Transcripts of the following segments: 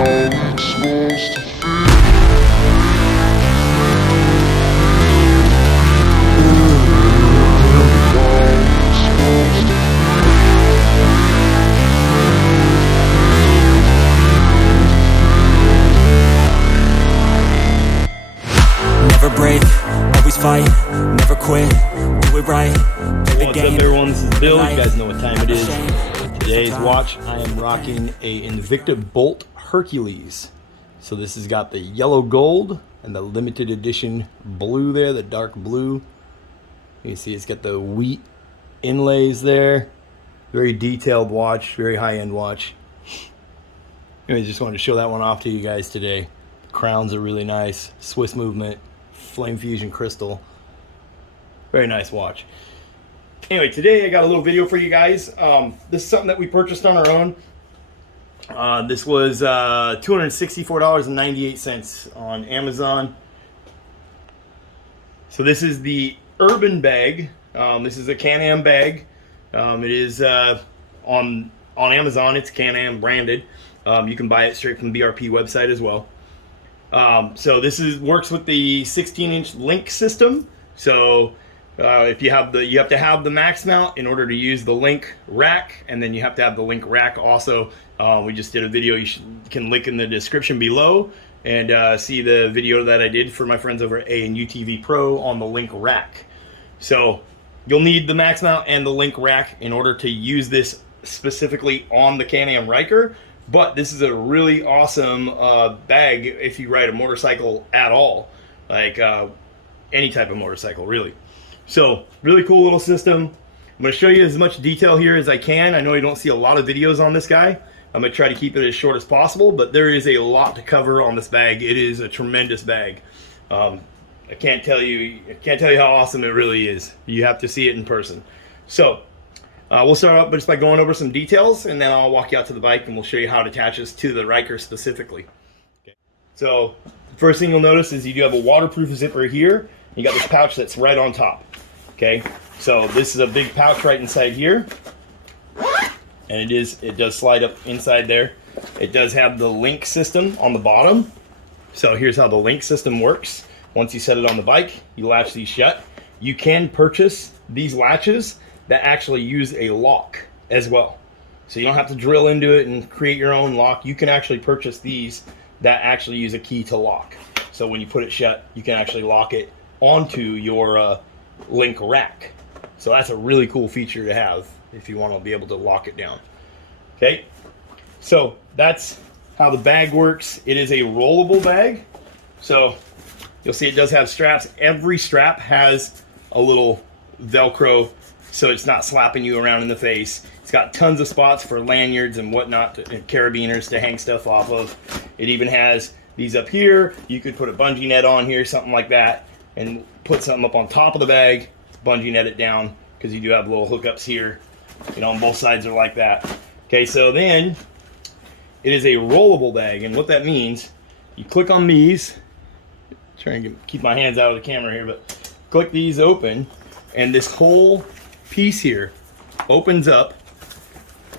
Never break, always fight, never quit, do it right, play the game. What's up everyone, this is Bill. You guys know what time it is. Today's watch, I am rocking a Invicta Bolt Hercules. So this has got the yellow gold and the limited edition blue there, the dark blue. You can see it's got the wheat inlays there. Very detailed watch, very high-end watch. Anyway, just wanted to show that one off to you guys today. Crowns are really nice, Swiss movement, flame fusion crystal. Very nice watch. Anyway, today I got a little video for you guys. This is something that we purchased on our own. This was $264.98 on Amazon. So this is the Urban Bag. This is a Can-Am bag. It is on Amazon. It's Can-Am branded. You can buy it straight from the BRP website as well. So this works with the 16-inch LinQ system. So if you have you have to have the max mount in order to use the LinQ rack, and then you have to have the LinQ rack also. We just did a video. You can link in the description below and see the video that I did for my friends over at A&U TV Pro on the LinQ rack. So you'll need the max mount and the LinQ rack in order to use this specifically on the Can-Am Ryker. But this is a really awesome bag if you ride a motorcycle at all, like any type of motorcycle, really. So really cool little system. I'm going to show you as much detail here as I can. I know you don't see a lot of videos on this guy. I'm going to try to keep it as short as possible, but there is a lot to cover on this bag. It is a tremendous bag. I can't tell you how awesome it really is. You have to see it in person. So we'll start out just by going over some details, and then I'll walk you out to the bike and we'll show you how it attaches to the Ryker specifically. Okay. So the first thing you'll notice is you do have a waterproof zipper here. You got this pouch that's right on top. Okay, so this is a big pouch right inside here, and it does slide up inside there. It does have the LinQ system on the bottom. So here's how the LinQ system works. Once you set it on the bike, you latch these shut. You can purchase these latches that actually use a lock as well. So you don't have to drill into it and create your own lock. You can actually purchase these that actually use a key to lock. So when you put it shut, you can actually lock it onto your LinQ rack. So that's a really cool feature to have if you want to be able to lock it down. Okay, so that's how the bag works. It is a rollable bag. So you'll see it does have straps. Every strap has a little Velcro, so it's not slapping you around in the face. It's got tons of spots for lanyards and whatnot, and carabiners to hang stuff off of. It even has these up here. You could put a bungee net on here, something like that, and put something up on top of the bag, bungee net it down, because you do have little hookups here, you know, on both sides are like that. Okay, so then it is a rollable bag, and what that means, you click on these, trying to keep my hands out of the camera here, but click these open, and this whole piece here opens up,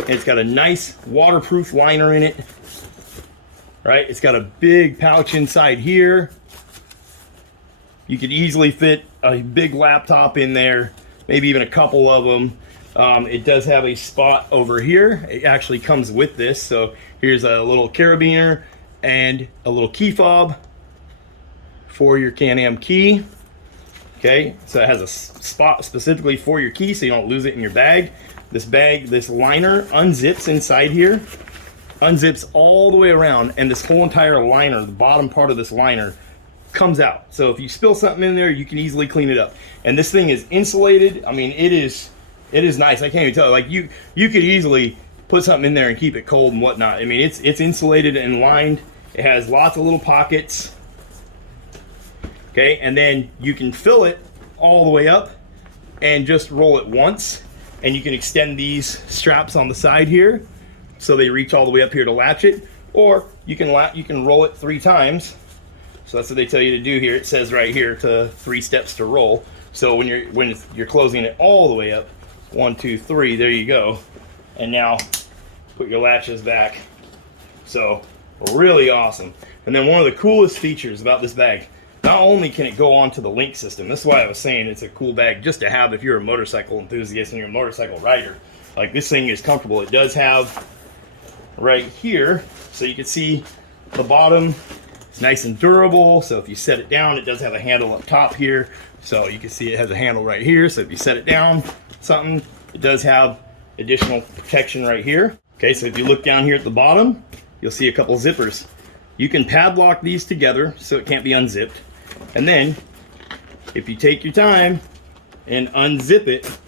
and it's got a nice waterproof liner in it, right? It's got a big pouch inside here. You could easily fit a big laptop in there, maybe even a couple of them. It does have a spot over here. It actually comes with this. So here's a little carabiner and a little key fob for your Can-Am key. Okay, so it has a spot specifically for your key so you don't lose it in your bag. This liner unzips inside here, unzips all the way around, and this whole entire liner, the bottom part of this liner, comes out. So if you spill something in there, you can easily clean it up. And this thing is insulated. I mean, it is nice. I can't even tell. Like you could easily put something in there and keep it cold and whatnot. I mean, it's insulated and lined. It has lots of little pockets. Okay, and then you can fill it all the way up and just roll it once. And you can extend these straps on the side here so they reach all the way up here to latch it. Or you can roll it 3 times. So that's what they tell you to do here. It says right here to 3 steps to roll. So when you're closing it all the way up, 1, 2, 3, there you go. And now put your latches back. So Really awesome. And then one of the coolest features about this bag, not only can it go onto the LinQ system, that's why I was saying it's a cool bag just to have if you're a motorcycle enthusiast and you're a motorcycle rider. Like, this thing is comfortable. It does have right here, so you can see the bottom. It's nice and durable, so if you set it down, it does have a handle up top here. So you can see it has a handle right here, so if you set it down, something, it does have additional protection right here. Okay, so if you look down here at the bottom, you'll see a couple zippers. You can padlock these together so it can't be unzipped. And then, if you take your time and unzip it,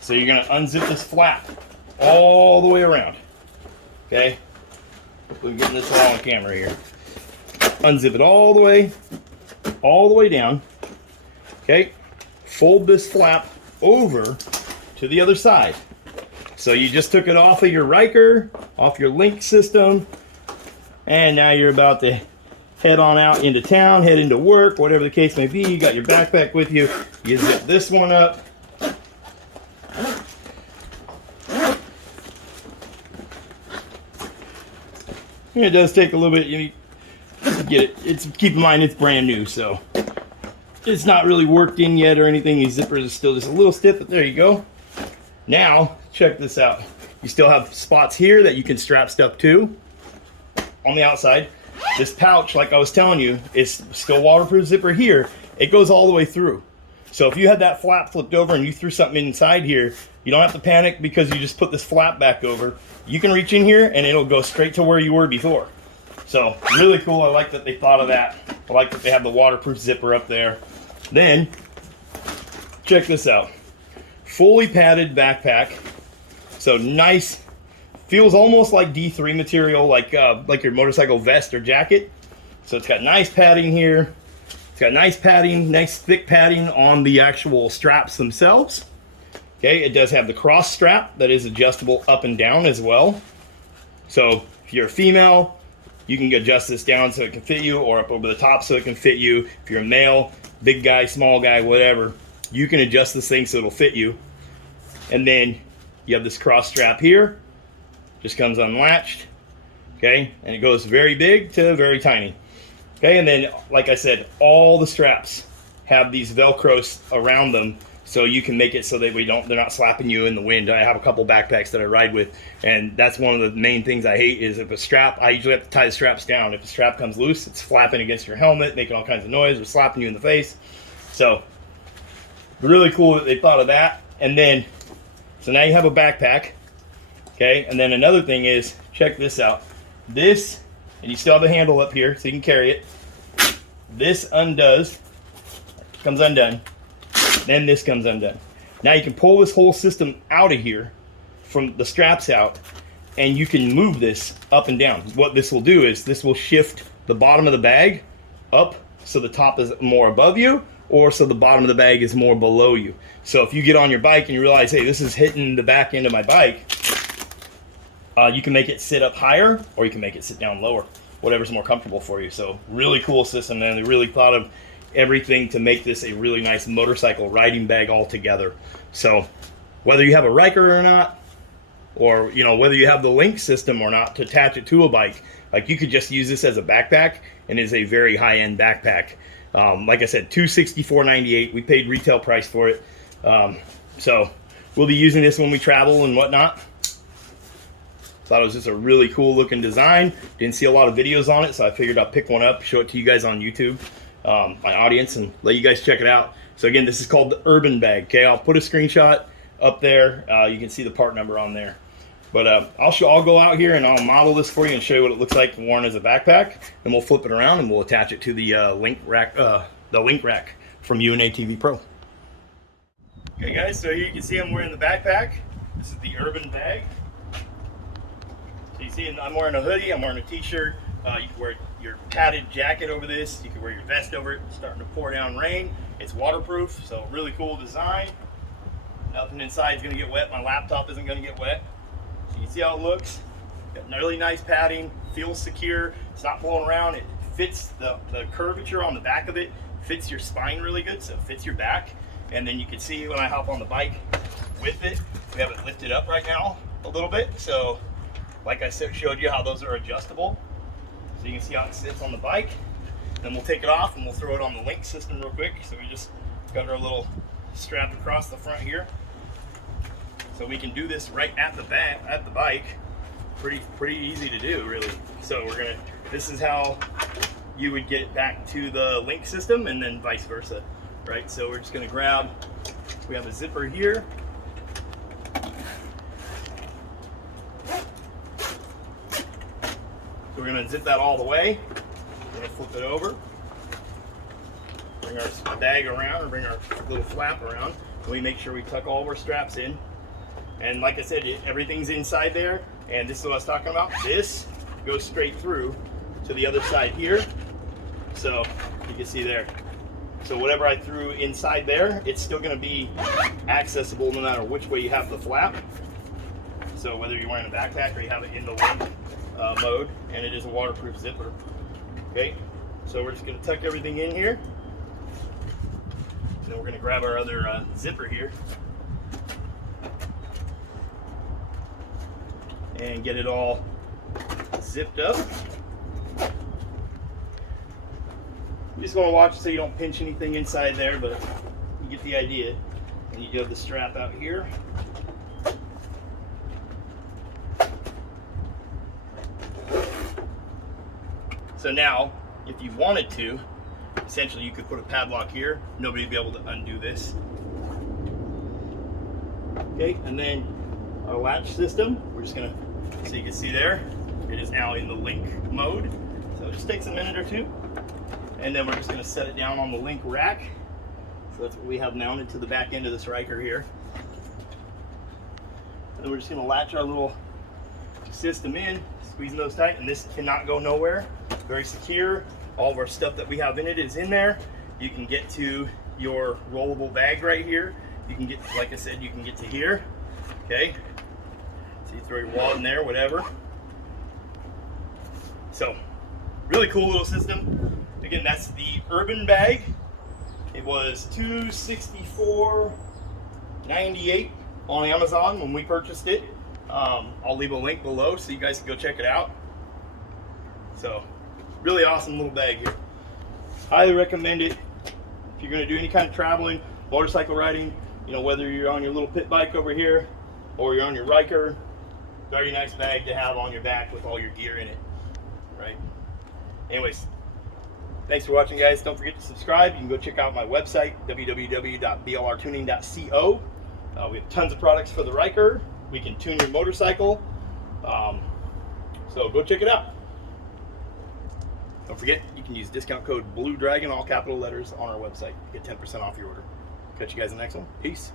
so you're gonna unzip this flap all the way around. Okay? We're getting this all on camera here. Unzip it all the way down. Okay? Fold this flap over to the other side. So you just took it off of your Ryker, off your LinQ system, and now you're about to head on out into town, head into work, whatever the case may be. You got your backpack with you. You zip this one up. It does take a little bit, you get it. Keep in mind it's brand new, so it's not really worked in yet or anything. These zippers are still just a little stiff, but there you go. Now, check this out. You still have spots here that you can strap stuff to on the outside. This pouch, like I was telling you, is still waterproof zipper here. It goes all the way through. So if you had that flap flipped over and you threw something inside here, you don't have to panic because you just put this flap back over. You can reach in here and it'll go straight to where you were before. So really cool. I like that they thought of that. I like that they have the waterproof zipper up there. Then, check this out. Fully padded backpack. So nice. Feels almost like D3 material, like your motorcycle vest or jacket. So it's got nice padding here. It's got nice padding, nice thick padding on the actual straps themselves. Okay, it does have the cross strap that is adjustable up and down as well. So if you're a female, you can adjust this down so it can fit you, or up over the top so it can fit you. If you're a male, big guy, small guy, whatever, you can adjust this thing so it'll fit you. And then you have this cross strap here, just comes unlatched, okay, and it goes very big to very tiny. Okay, and then, like I said, all the straps have these Velcros around them, so you can make it so that they're not slapping you in the wind. I have a couple backpacks that I ride with, and that's one of the main things I hate is if a strap, I usually have to tie the straps down. If a strap comes loose, it's flapping against your helmet, making all kinds of noise, or slapping you in the face. So, really cool that they thought of that. And then, so now you have a backpack, okay, and then another thing is, check this out. This, and you still have the handle up here so you can carry it. This undoes, comes undone. Then this comes undone. Now you can pull this whole system out of here from the straps out, and you can move this up and down. What this will do is this will shift the bottom of the bag up so the top is more above you, or so the bottom of the bag is more below you. So if you get on your bike and you realize, hey, this is hitting the back end of my bike, you can make it sit up higher, or you can make it sit down lower, whatever's more comfortable for you. So really cool system, man. They really thought of everything to make this a really nice motorcycle riding bag altogether. So whether you have a Ryker or not, or whether you have the LinQ system or not to attach it to a bike, like you could just use this as a backpack, and it's a very high-end backpack. Like I said, $264.98. We paid retail price for it. So we'll be using this when we travel and whatnot. Thought it was just a really cool looking design. Didn't see a lot of videos on it, so I figured I'd pick one up, show it to you guys on YouTube, my audience, and let you guys check it out. So again, this is called the Urban Bag. Okay, I'll put a screenshot up there. You can see the part number on there. But I'll go out here and I'll model this for you and show you what it looks like worn as a backpack. And we'll flip it around and we'll attach it to the LinQ rack from UNA TV Pro. Okay, guys. So here you can see I'm wearing the backpack. This is the Urban Bag. So you see I'm wearing a hoodie. I'm wearing a t-shirt. You can wear your padded jacket over this. You can wear your vest over it. It's starting to pour down rain. It's waterproof, so really cool design. Nothing inside is going to get wet. My laptop isn't going to get wet. So you can see how it looks. Got really nice padding. Feels secure. It's not blowing around. It fits the curvature on the back of it. Fits your spine really good, so it fits your back. And then you can see when I hop on the bike with it, we have it lifted up right now a little bit. So like I showed you how those are adjustable. So you can see how it sits on the bike. Then we'll take it off and we'll throw it on the LinQ system real quick. So we just got our little strap across the front here. So we can do this right at the back, at the bike. Pretty easy to do, really. So this is how you would get it back to the LinQ system, and then vice versa, right? So we're just gonna grab, we have a zipper here. So we're gonna zip that all the way. We're gonna flip it over, bring our bag around, or bring our little flap around, and we make sure we tuck all of our straps in. And like I said, everything's inside there, and this is what I was talking about. This goes straight through to the other side here. So you can see there. So whatever I threw inside there, it's still gonna be accessible no matter which way you have the flap. So whether you're wearing a backpack or you have it in the LinQ mode, and it is a waterproof zipper. Okay, so we're just gonna tuck everything in here. Then we're gonna grab our other zipper here and get it all zipped up. You just want to watch so you don't pinch anything inside there, but you get the idea. And you do have the strap out here. So now, if you wanted to, essentially you could put a padlock here. Nobody would be able to undo this. Okay, and then our latch system, we're just gonna, so you can see there, it is now in the LinQ mode. So it just takes a minute or two. And then we're just gonna set it down on the LinQ rack. So that's what we have mounted to the back end of this Ryker here. And then we're just gonna latch our little system in, squeezing those tight, and this cannot go nowhere. Very secure. All of our stuff that we have in it is in there. You can get to your rollable bag right here. You can get, like I said, you can get to here. Okay. So you throw your wallet in there, whatever. So, really cool little system. Again, that's the Urban Bag. It was $264.98 on Amazon when we purchased it. I'll leave a link below so you guys can go check it out. So, really awesome little bag here. Highly recommend it if you're going to do any kind of traveling, motorcycle riding. You know, whether you're on your little pit bike over here or you're on your Ryker. Very nice bag to have on your back with all your gear in it, right? Anyways, thanks for watching, guys. Don't forget to subscribe. You can go check out my website, www.BLRTUNING.TECH. We have tons of products for the Ryker. We can tune your motorcycle. So go check it out. Don't forget, you can use discount code BLUEDRAGON, all capital letters, on our website. Get 10% off your order. Catch you guys in the next one. Peace.